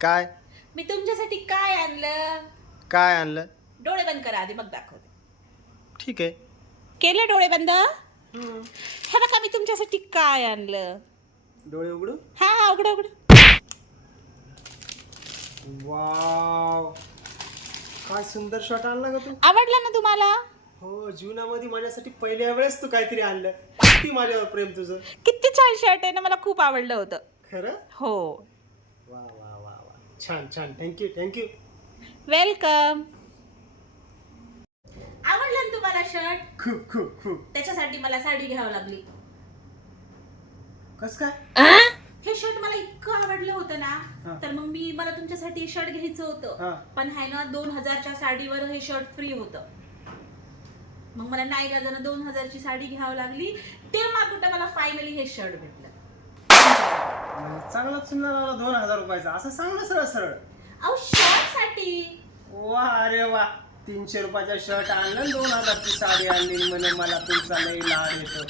काय मी तुमच्यासाठी काय आणलं? काय आणलं? डोळे बंद करा आधी, मग दाखवते. ठीक आहे. केले डोळे बंद? हे बघा मी तुमच्यासाठी काय आणलं. डोळे उघडू. हा हा, उघडा उघडा. वाव, काय सुंदर शॉट आणला ग तू. आवडला ना तुम्हाला? हो, जीवनामध्ये माझ्यासाठी पहिल्या वेळेस तू काहीतरी आणलं. किती माझ्यावर प्रेम तुझं. किती छान शर्ट आहे ना, मला खूप आवडलं होतं. खरं? हो. वा वा वा वा, छान छान, थँक्यू थँक्यू. वेलकम. आवडलं ना तुम्हाला शर्ट? खूप खूप खूप. त्याच्यासाठी मला साडी घ्यावी लागली. कस काय? हे शर्ट मला इतकं आवडलं होतं हा. ना, तर मग मला तुमच्यासाठी हे शर्ट घ्यायचं हा. होतं. पण आहे ना, 2000च्या साडीवर हे शर्ट फ्री होतं. मग मला नाईलाजानं 2000ची साडी घ्यावी लागली. तेव्हा कुठं मला फायनली हे शर्ट भेटलं. चांगला सुंदर आला 2000 रुपयाचा. असं सांग ना सरळ सरळ. अहो, शर्ट साठी. वा, अरे वा, 300 रुपयाचा शर्ट आणलं, 2000ची साडी आणली म्हणे मला तुमचा लई लाड येतो.